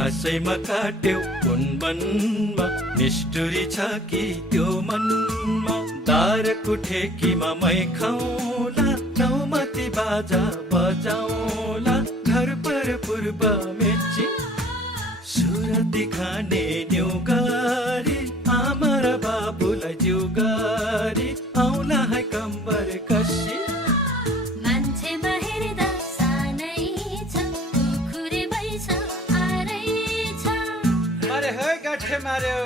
खासैमा काट्यौ कुन वनमा निष्ठुरी छ कि त्यो मनमा तारको ठेकीमा मै खाउला नौमती बाजा बजाउला घर पर पूर्व मेची सुरती खाने न्युगारी आमा र बाबुलाई जिउगारी आउला है कम्बर कसी मान्छेमा हेर्दा सानै छ कुखुरे भइछ आरै छ मारे है गाठे मार्यो